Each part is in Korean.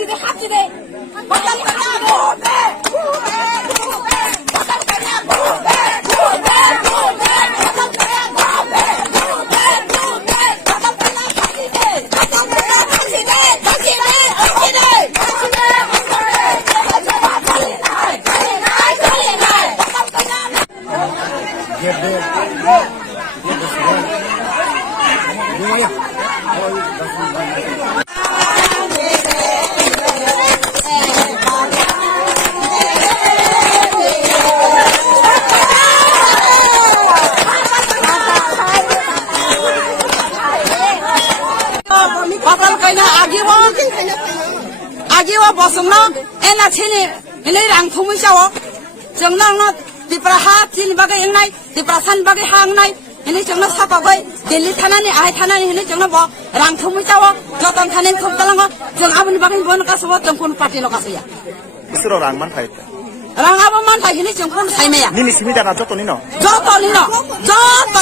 합치대 합치대 바닥 가냐 못해 바닥 가냐 못해 바닥 가냐 못해 바닥 가냐 합치대 바닥 가냐 합치대 아기와 벗었나? 애나 체니 애네랑 통문샤워 정나나 디프라하 찔바게 eng나이 디프라산 바게 항나이 애네 정나 사바게 델리 타나니 아이 타나니 애네 정나 뭐랑 통문샤워 저던 타는 톱달랑어 정 아버니 바게 보는 가서 정권 파티로 가서야 스스로 랑만 파이다 랑 아버만 파이니 정권 사이메야 니니 심이다나 저또니노 저또니노 저또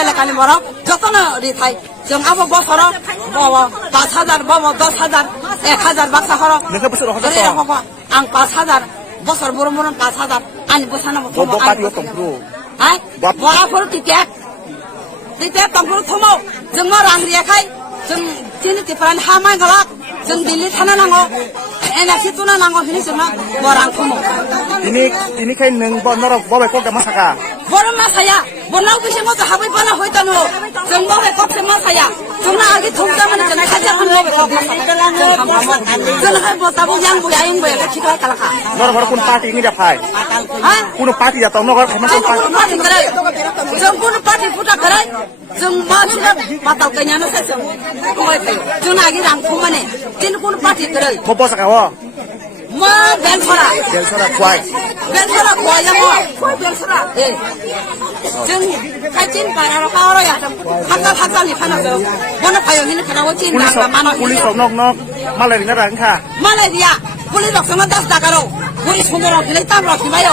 엘라카니 뭐라 저또는 리타이 정 아버 버서라 뭐 5,000 뭐 10,000 1,000 박사 하러 내가 스스로 그래 하겠어 봐봐 안 5,000 버서 모르면 5,000 아니 버서나 뭐 뭐 빠지고 똥프로 아이 뭐 앞으로 티켓 똥프로 토모 정말 안 리아카이 정 진이 티프란 하만 가라 정 딜리 타나나고 에나시 투나나고 히니 정말 뭐랑 토모 ini kayak neng bonor bawa kok sama saka 보름 마사야 몰라고 계신 것도 하고 있거나 호이다노 정보에 kopse 마사야 정말 아기 통장은 전에 가지 않은 거에 저는 할 못하고 양보 야영보에 같이 갈 거라카 nor baru pun party ini dapat 아 pun party ya tau nor kayak macam party 파티 그래 정부는 파티 부탁 그래 정마 주가 맞다 그냥은 세서 저는 아기랑 통만에 진구는 파티 그래 mau bos saka 뭐 벤서라 델소라 kuai 벤서라 뭐야 뭐 벤서라 예정 갈진 바라로 하러야 학살이 하나서 뭐는 파용이는 그나고 진 나가 많아 kulis nok malah ini orang kah 말레이시아 폴리덕 성한 다스다가로 우리 손으로 그래 땀으로 기마요